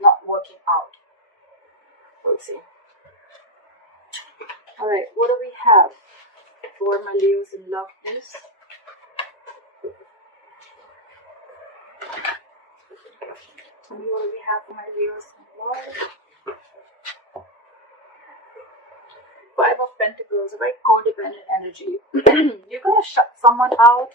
not working out. We'll see. Alright, what do we have for my Leos in love, please? What do we have for my Leos in love? Five of Pentacles, a very codependent energy. You're going to shut someone out.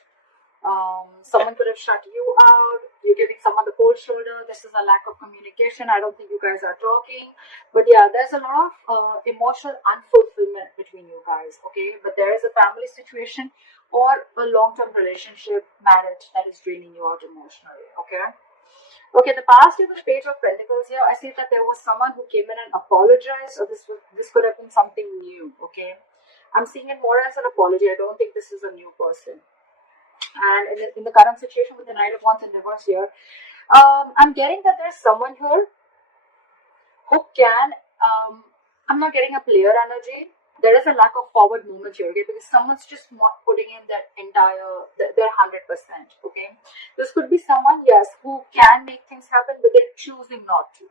Someone could have shut you out. You're giving someone the cold shoulder. This is a lack of communication. I don't think you guys are talking. But yeah, there's a lot of emotional unfulfillment between you guys, okay? But there is a family situation or a long-term relationship, marriage that is draining you out emotionally, okay? Okay, the past is the Page of Pentacles here. I see that there was someone who came in and apologized, or this could have been something new, okay? I'm seeing it more as an apology. I don't think this is a new person. And in the current situation with the Knight of Wands in reverse here, I'm getting that there's someone here who can, I'm not getting a player energy. There is a lack of forward movement here, okay, because someone's just not putting in that entire, their 100%, okay. This could be someone, yes, who can make things happen, but they're choosing not to.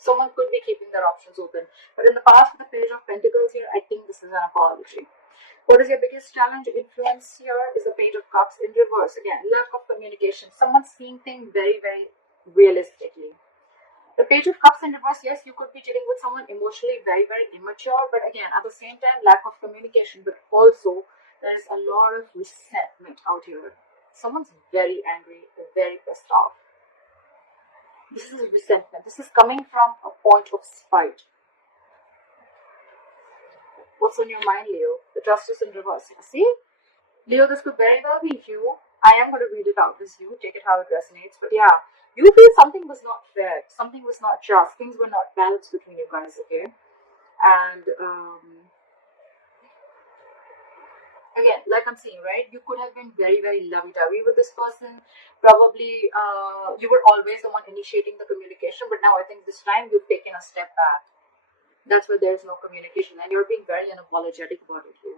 Someone could be keeping their options open. But in the past with the Page of Pentacles here, I think this is an apology. What is your biggest challenge? Influence here is the Page of Cups in reverse. Again, lack of communication. Someone seeing things very, very realistically. The Page of Cups in reverse, yes, you could be dealing with someone emotionally very, very immature. But again, at the same time, lack of communication. But also, there's a lot of resentment out here. Someone's very angry, very pissed off. This is resentment. This is coming from a point of spite. What's on your mind, Leo? The Justice in reverse. See? Leo, this could very well be you. I am going to read it out as you. Take it how it resonates. But yeah, you feel something was not fair. Something was not just. Things were not balanced between you guys, okay? And again, like I'm saying, right? You could have been very, very lovey-dovey with this person. Probably you were always the one initiating the communication. But now I think this time you've taken a step back. That's where there's no communication, and you're being very unapologetic about it here.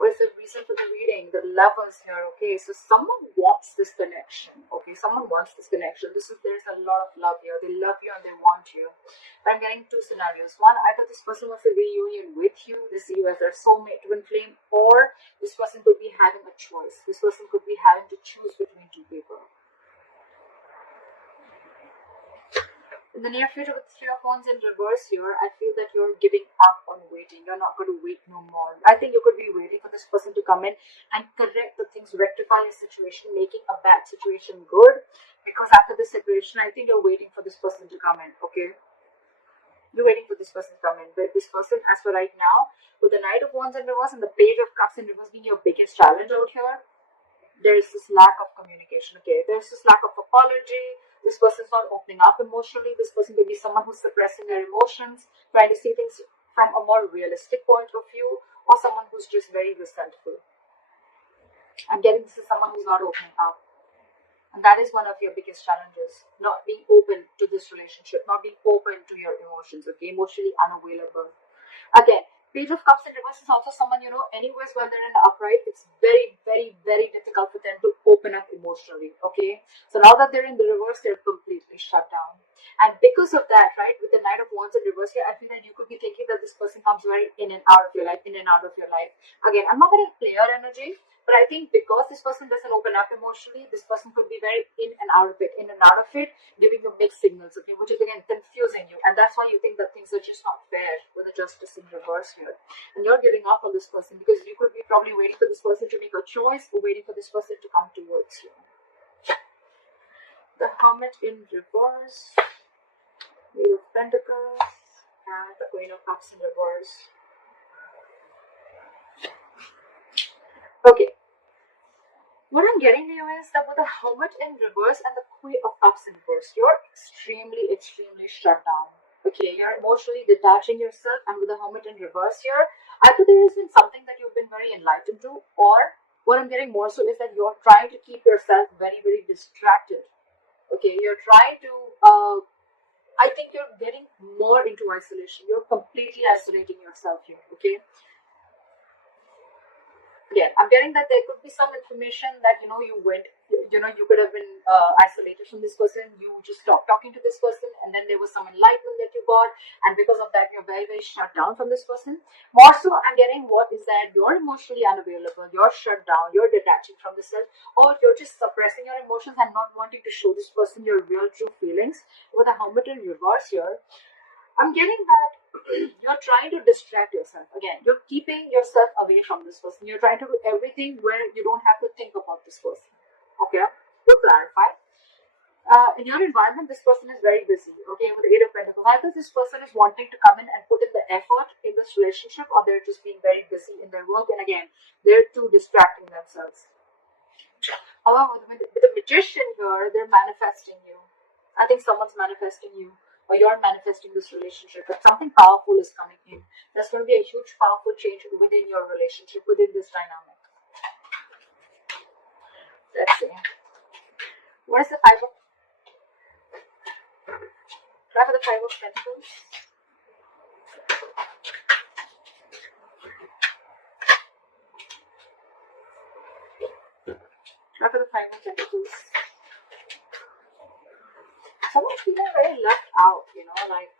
What is the reason for the reading? The Lovers here, okay? So someone wants this connection, okay? Someone wants this connection. There's a lot of love here. They love you and they want you. But I'm getting two scenarios. One, either this person wants a reunion with you, they see you as their soulmate, twin flame, or this person could be having a choice. This person could be having to choose between two people. In the near future with Three of Wands in reverse here, I feel that you're giving up on waiting. You're not going to wait no more. I think you could be waiting for this person to come in and correct the things, rectify a situation, making a bad situation good. Because after this separation, I think you're waiting for this person to come in, okay? You're waiting for this person to come in. But this person, as for right now, with the Knight of Wands in reverse and the Page of Cups in reverse being your biggest challenge out here, there's this lack of communication, okay? There's this lack of apology. This person's not opening up emotionally. This person could be someone who's suppressing their emotions, trying to see things from a more realistic point of view, or someone who's just very resentful. I'm getting this is someone who's not opening up. And that is one of your biggest challenges. Not being open to this relationship, not being open to your emotions, okay? Emotionally unavailable. Again, Page of Cups in reverse is also someone, you know, anyways when they're in the upright, it's very, very, very difficult for them to open up emotionally, okay? So now that they're in the reverse, they're completely shut down. And because of that, right, with the Knight of Wands in reverse here, I feel that you could be thinking that this person comes very in and out of your life, in and out of your life. Again, I'm not getting clear energy, but I think because this person doesn't open up emotionally, this person could be very in and out of it, giving you mixed signals, okay, which is again confusing you. And that's why you think that things are just not fair with the Justice in reverse here. And you're giving up on this person because you could be probably waiting for this person to make a choice or waiting for this person to come towards you. The Hermit in reverse, Eight of Pentacles, and the Queen of Cups in reverse. Okay. What I'm getting here is that with the Hermit in reverse and the Queen of Cups in reverse, you're extremely, extremely shut down. Okay, you're emotionally detaching yourself, and with the Hermit in reverse here, either there has been something that you've been very enlightened to, or what I'm getting more so is that you're trying to keep yourself very, very distracted. Okay, you're trying to, I think you're getting more into isolation. You're completely isolating yourself here, okay? Again, I'm getting that there could be some information that, you know, you you could have been isolated from this person. You just stopped talking to this person, and then there was some enlightenment that you got, and because of that you're very, very shut down from this person. More so, I'm getting what is that you're emotionally unavailable, you're shut down, you're detaching from the self, or you're just suppressing your emotions and not wanting to show this person your real true feelings. With a Hermit in reverse here, I'm getting that you're trying to distract yourself. Again, you're keeping yourself away from this person. You're trying to do everything where you don't have to think about this person. Okay, to clarify. In your environment, this person is very busy. Okay, with the Eight of Pentacles, either this person is wanting to come in and put in the effort in this relationship, or they're just being very busy in their work. And again, they're too distracting themselves. However, with the Magician here, they're manifesting you. I think someone's manifesting you, or you're manifesting this relationship, but something powerful is coming in. There's going to be a huge, powerful change within your relationship, within this dynamic. Let's see. What is the Five of Pentacles? Try for the Five of Pentacles. Someone's feeling very left out, like,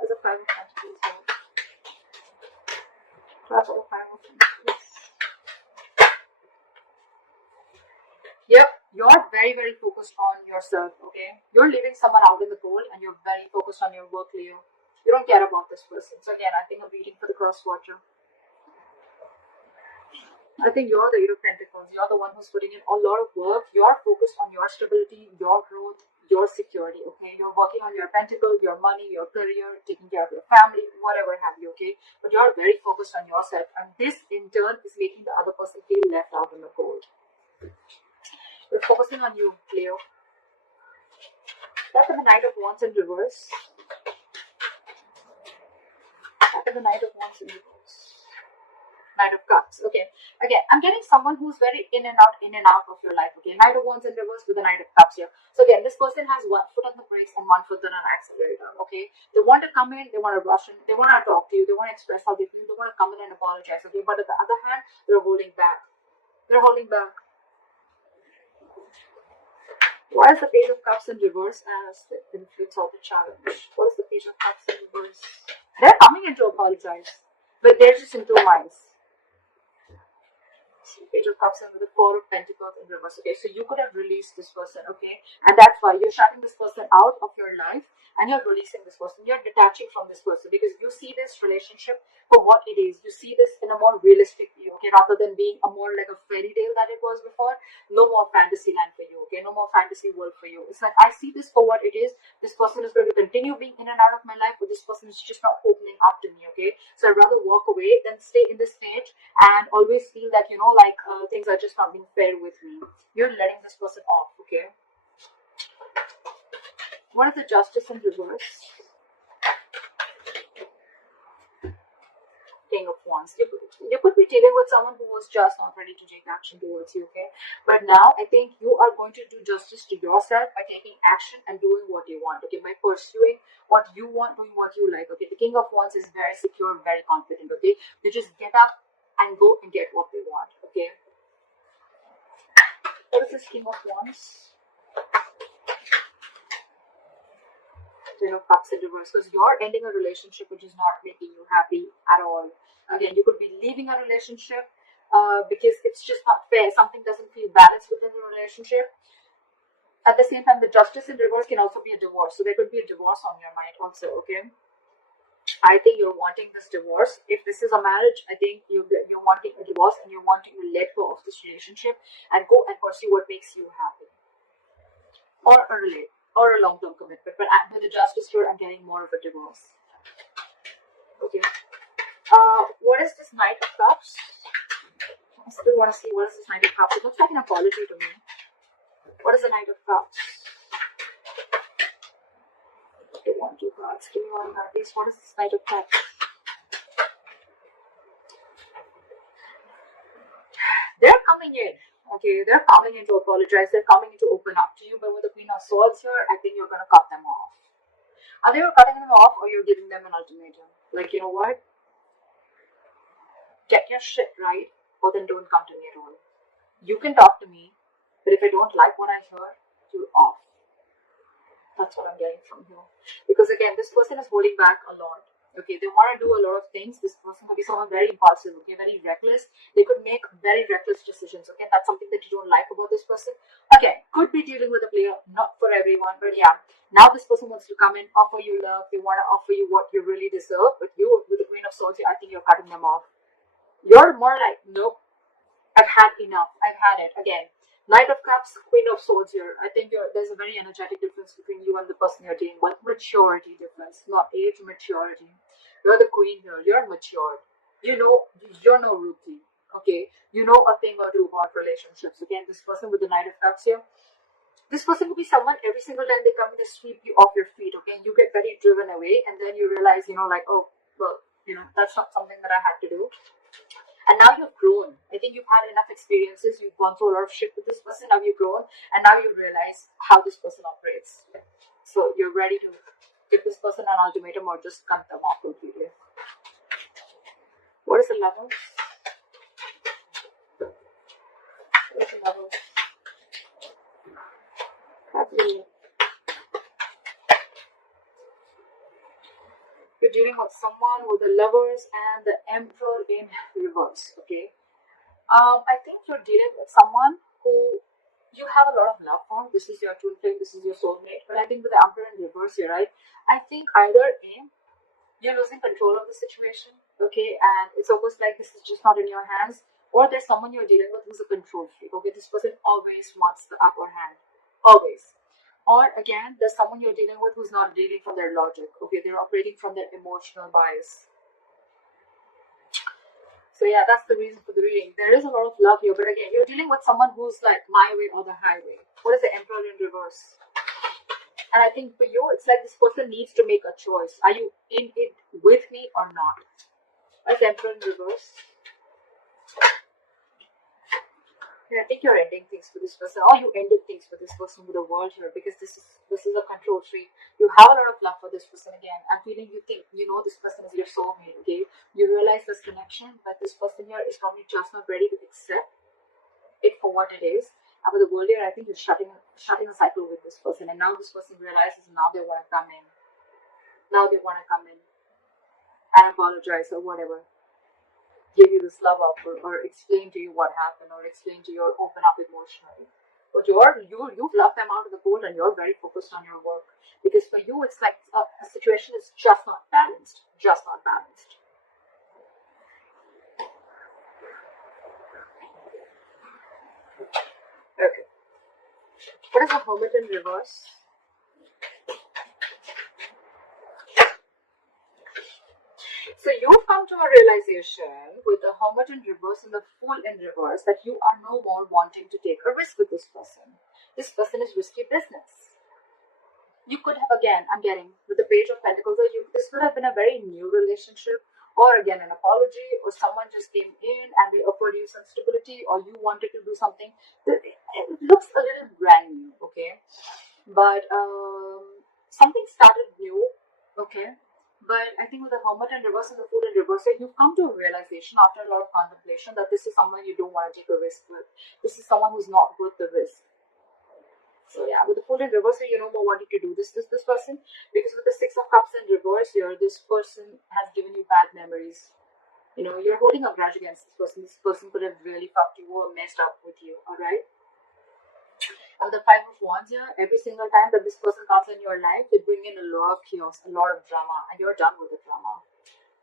as a Five of Pentacles. Try for the Five of Pentacles. Yep, you're very, very focused on yourself, okay? You're leaving someone out in the cold and you're very focused on your work, Leo. You don't care about this person. So again, I think I'm reading for the cross watcher. I think you're the Eight of Pentacles. You're the one who's putting in a lot of work. You're focused on your stability, your growth, your security, okay? You're working on your pentacle, your money, your career, taking care of your family, whatever have you, okay? But you're very focused on yourself, and this in turn is making the other person feel left out in the cold. We're focusing on you, Leo. Back to the Knight of Wands in reverse. Back to the Knight of Wands in reverse. Knight of Cups. Okay. Again, I'm getting someone who's very in and out of your life. Okay. Knight of Wands in reverse with the Knight of Cups here. So again, this person has one foot on the brakes and one foot on an accelerator. Okay. They want to come in, they want to rush in, they want to talk to you, they want to express how they feel, they want to come in and apologize. Okay. But on the other hand, they're holding back. They're holding back. Why is the Page of Cups in reverse as the influence of the challenge? What is the Page of Cups in reverse? They're coming in to apologize, but they're just in two minds. Page of Cups and with the Four of Pentacles in reverse. Okay, so you could have released this person, okay, and that's why you're shutting this person out of your life and you're releasing this person. You're detaching from this person because you see this relationship for what it is. You see this in a more realistic view, okay, rather than being a more like a fairy tale that it was before. No more fantasy land for you, okay, no more fantasy world for you. It's like, I see this for what it is. This person is going to continue being in and out of my life, but this person is just not opening up to me, okay. So I'd rather walk away than stay in this stage and always feel that, like things are just not being fair with me. You're letting this person off, okay? What is the Justice in reverse? King of Wands. You could be dealing with someone who was just not ready to take action towards you, okay? But now I think you are going to do justice to yourself by taking action and doing what you want, okay? By pursuing what you want, doing what you like, okay? The King of Wands is very secure, very confident, okay? They just get up and go and get what they want, okay? What is this King of Wands? Ten of Cups in reverse, because you're ending a relationship which is not making you happy at all. Again, you could be leaving a relationship because it's just not fair. Something doesn't feel balanced within the relationship. At the same time, the Justice in reverse can also be a divorce. So there could be a divorce on your mind also, okay? I think you're wanting this divorce. If this is a marriage, I think you're wanting a divorce and you're wanting to let go of this relationship and go and pursue what makes you happy. Or a long-term commitment. But with the Justice here, I'm getting more of a divorce. Okay. What is this Knight of Cups? I still want to see what is this Knight of Cups. It looks like an apology to me. What is the Knight of Cups? Okay, 1, 2 cards. Give me one card, please. What is this Knight of Cups? They're coming in. Okay, they're coming in to apologize. They're coming in to open up to you. But with the Queen of Swords here, I think you're going to cut them off. Either you're cutting them off or you're giving them an ultimatum. Like, you know what? Get your shit right, or then don't come to me at all. You can talk to me, But if I don't like what I hear, you're off. That's what I'm getting from here. Because again, this person is holding back a lot. Okay, they want to do a lot of things. This person could be someone very impulsive, okay, very reckless. They could make very reckless decisions. Okay, that's something that you don't like about this person. Again, could be dealing with a player, not for everyone, but yeah. Now this person wants to come in, offer you love. They want to offer you what you really deserve. But you, with the Queen of Swords, I think you're cutting them off. You're more like, nope, I've had enough. I've had it. Again, Knight of Cups, Queen of Swords here. I think there's a very energetic difference between you and the person you're dealing with. Maturity difference, not age, maturity. You're the queen here. You're matured. You know, you're no rookie. Okay? You know a thing or two about relationships. Again, this person with the Knight of Cups here. This person could be someone every single time they come in, they sweep you off your feet. Okay? You get very driven away, and then you realize, like, oh, well, that's not something that I had to do. And now you've grown. I think you've had enough experiences. You've gone through a lot of shit with this person. Now you've grown. And now you realize how this person operates. So you're ready to give this person an ultimatum or just cut them off completely. What is the level? What is the level? Happy. You're dealing with someone with the Lovers and the Emperor in reverse. Okay. I think you're dealing with someone who you have a lot of love for. This is your twin flame, this is your soulmate. But I think with the Emperor in reverse here, right? I think either A, you're losing control of the situation, okay, and it's almost like this is just not in your hands, or there's someone you're dealing with who's a control freak, okay? This person always wants the upper hand, always. Or again, there's someone you're dealing with who's not dealing from their logic, okay? They're operating from their emotional bias. So yeah, that's the reason for the reading. There is a lot of love here, but again, you're dealing with someone who's like my way or the highway. What is the Emperor in reverse? And I think for you, it's like this person needs to make a choice. Are you in it with me or not? What is the Emperor in reverse? And I think you're ending things for this person, or you ended things for this person with the World here, because this is a control freak. You have a lot of love for this person. Again, I'm feeling you think this person is your soulmate. Okay, you realize this connection, but this person here is probably just not ready to accept it for what it is. And with the World here, I think you're shutting a cycle with this person, and now this person realizes now they want to come in. Now they want to come in and apologize or whatever. Give you this love up or explain to you what happened or explain to you or open up emotionally. But you've loved them out of the cold and you're very focused on your work. Because for you, it's like a situation is just not balanced. Just not balanced. Okay. What is the Hermit in reverse? So you've come to a realization with the Hermit in reverse and the Fool in reverse that you are no more wanting to take a risk with this person. This person is risky business. You could have, again, I'm getting with the Page of Pentacles, this could have been a very new relationship, or again an apology, or someone just came in and they offered you some stability, or you wanted to do something. It looks a little brand new, okay? But something started new, okay? But I think with the Hermit in reverse and the Fool in reverse, you've come to a realization after a lot of contemplation that this is someone you don't want to take a risk with. This is someone who's not worth the risk. So yeah, with the Fool in reverse, you're no more wanting to do this person, because with the Six of Cups in reverse here, this person has given you bad memories. You're holding a grudge against this person. This person could have really fucked you or messed up with you, alright? And the Five of Wands here, every single time that this person comes in your life, they bring in a lot of chaos, a lot of drama, and you're done with the drama.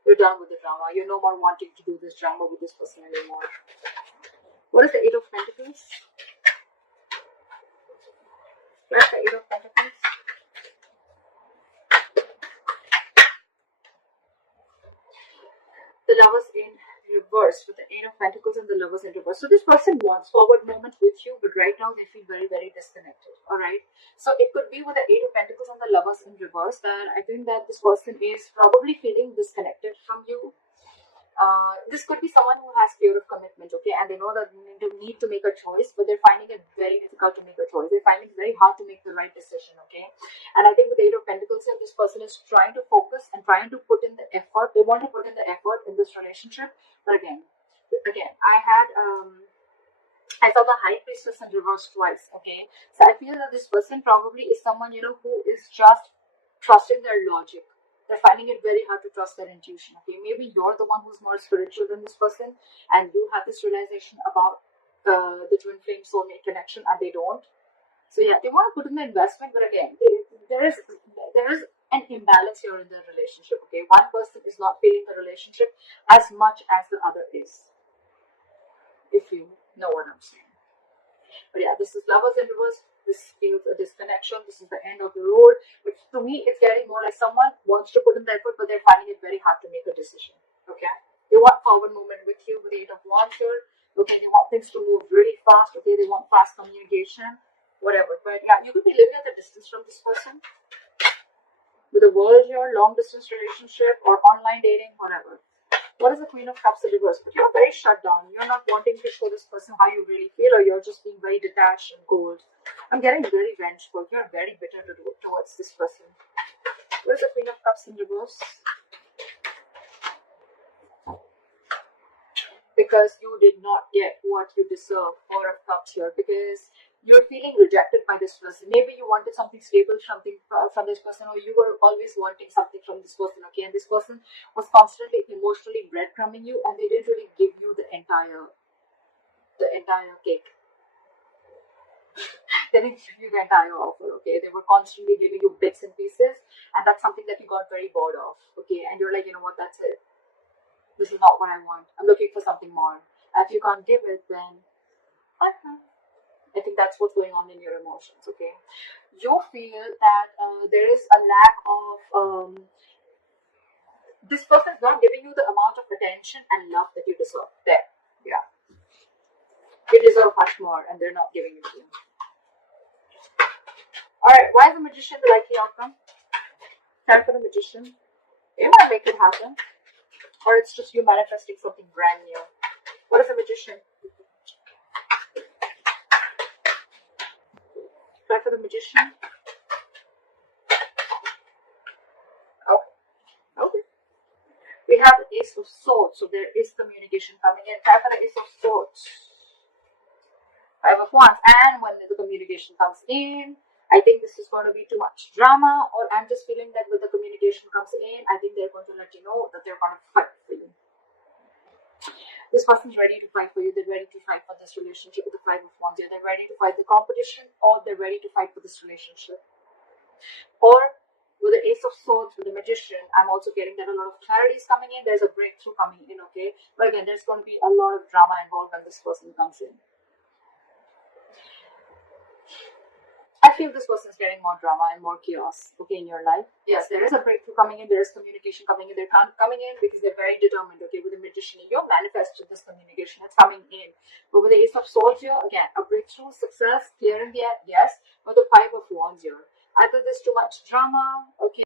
You're done with the drama. You're no more wanting to do this drama with this person anymore. What is the Eight of Pentacles? Where's the Eight of Pentacles? The Lovers in reverse, with the Eight of Pentacles and the Lovers in reverse. So this person wants forward movement with you, but right now they feel very, very disconnected. Alright. So it could be with the Eight of Pentacles and the Lovers in reverse that I think that this person is probably feeling disconnected from you. This could be someone who has fear of commitment, okay, and they know that they need to make a choice, but they're finding it very difficult to make a choice. They're finding it very hard to make the right decision, okay. And I think with the Eight of Pentacles here, this person is trying to focus and trying to put in the effort. They want to put in the effort in this relationship, but again, I had I saw the High Priestess in reverse twice. Okay, so I feel that this person probably is someone, who is just trusting their logic. They're finding it very hard to trust their intuition. Okay, maybe you're the one who's more spiritual than this person, and you have this realization about the twin flame soulmate connection, and they don't. So yeah, they want to put in the investment, but again, there is an imbalance here in the relationship. Okay, one person is not feeling the relationship as much as the other is. If you know what I'm saying. But yeah, this is lovers in reverse. This feels a disconnection. This is the end of the road. But to me, it's getting more like someone wants to put in the effort, but they're finding it very hard to make a decision. Okay, they want forward movement with you with the Eight of Wands here. Okay, they want things to move really fast. Okay, they want fast communication, whatever. But yeah, you could be living at a distance from this person with a world here, long distance relationship or online dating, whatever. What is the Queen of Cups in reverse? But you're very shut down. You're not wanting to show this person how you really feel, or you're just being very detached and cold. I'm getting very vengeful. You're very bitter towards this person. What is the Queen of Cups in reverse? Because you did not get what you deserve. Four of Cups here. Because you're feeling rejected by this person. Maybe you wanted something stable, something from this person, or you were always wanting something from this person. Okay, and this person was constantly emotionally breadcrumbing you, and they didn't really give you the entire cake. They didn't give you the entire offer. Okay, they were constantly giving you bits and pieces, and that's something that you got very bored of. Okay, and you're like, you know what? That's it. This is not what I want. I'm looking for something more. If you can't give it, then okay. I think that's what's going on in your emotions. Okay, you feel that there is a lack of this person is not giving you the amount of attention and love that you deserve. There, yeah, you deserve much more, and they're not giving it to you. All right, why is the Magician the likely outcome? Time for the Magician. You might make it happen, or it's just you manifesting something brand new. What is the Magician? Try for the Magician. Okay. We have the Ace of Swords, so there is communication coming in. Try for the Ace of Swords. Five of Wands. And when the communication comes in, I think this is going to be too much drama, or I'm just feeling that when the communication comes in, I think they're going to let you know that they're going to fight for you. This person's ready to fight for you. They're ready to fight for this relationship with the Five of Wands. They're ready to fight the competition, or they're ready to fight for this relationship. Or with the Ace of Swords, with the Magician, I'm also getting that a lot of clarity is coming in. There's a breakthrough coming in, okay? But again, there's going to be a lot of drama involved when this person comes in. I feel this person is getting more drama and more chaos, okay, in your life. Yes, there is a breakthrough coming in. There is communication coming in. They're coming in because they're very determined, okay, with the Magician. You manifested this communication. It's coming in. But with the Ace of Swords here, again, a breakthrough, success, clear in the end, yes. But the Five of Wands here. Either there's too much drama, okay.